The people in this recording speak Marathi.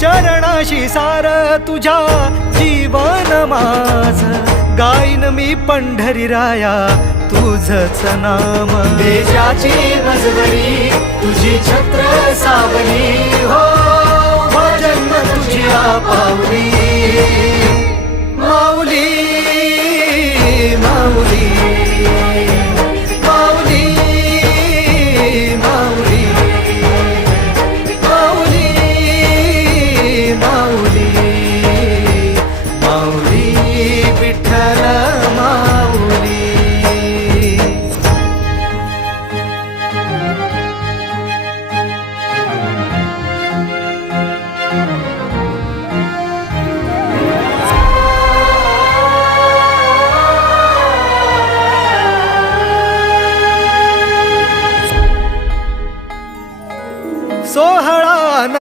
चरणाशी सार तुझ्या जीवन माझ गाईन मी पंढरी राया तुझच नाम देशाची मजबरी तुझी छत्र सावली हो जन्म तुझी पाऊल